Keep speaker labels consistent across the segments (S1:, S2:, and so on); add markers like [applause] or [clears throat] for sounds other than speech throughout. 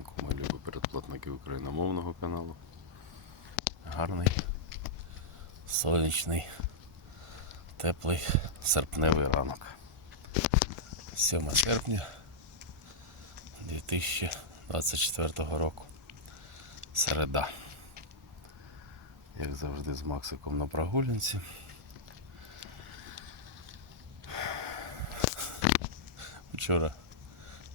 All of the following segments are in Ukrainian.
S1: ранку, мої любі передплатники україномовного каналу. Гарний, сонячний, теплий серпневий ранок. 7 серпня 2024 року. Середа. Як завжди з Максиком на прогулянці. Вчора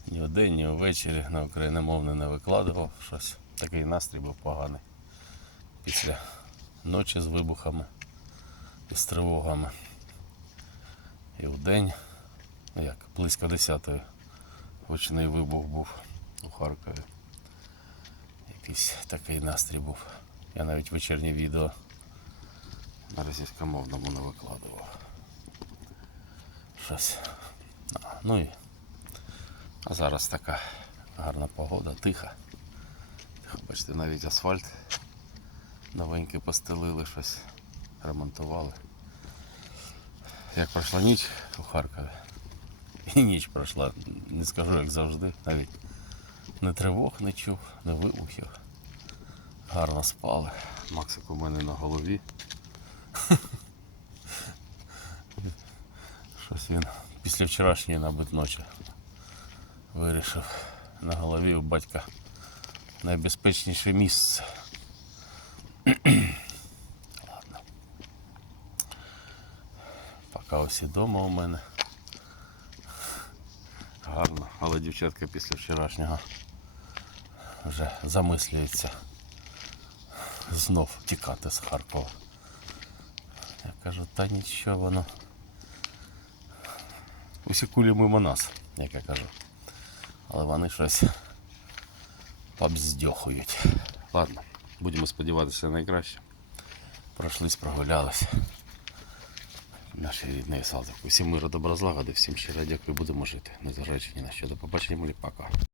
S1: ні вдень, ні ввечері на україномовне не викладував щось. Такий настрій був поганий. Після ночі з вибухами і з тривогами. І вдень, ну як, близько 10-ї гучний вибух був у Харкові. Якийсь такий настрій був. Я навіть вечірнє відео на російськомовному не викладував. Щось. Ну і а зараз така гарна погода, тиха. Бачите, навіть асфальт новенький постелили, щось ремонтували. Як пройшла ніч у Харкові. І ніч пройшла, не скажу як завжди, навіть не тривог не чув, не вибухів. Гарно спали. Максик у мене на голові. [laughs] Щось він після вчорашньої набит ночі вирішив на голові у батька найбезпечніше місце. [clears throat] Ладно. Поки усі вдома у мене. Гарно, але дівчатка після вчорашнього вже замислюється знов тікати з Харкова. Я кажу, та нічого воно. Усі кулі мимо нас, як я кажу. Але вони щось побздьохують. Ладно, будемо сподіватися найкраще. Пройшлись, прогулялись. Наші рідні Салтик. Усім миру добра злагоди, всім щиро дякую, будемо жити. Незважаючи ні на що. До побачення, мої пока.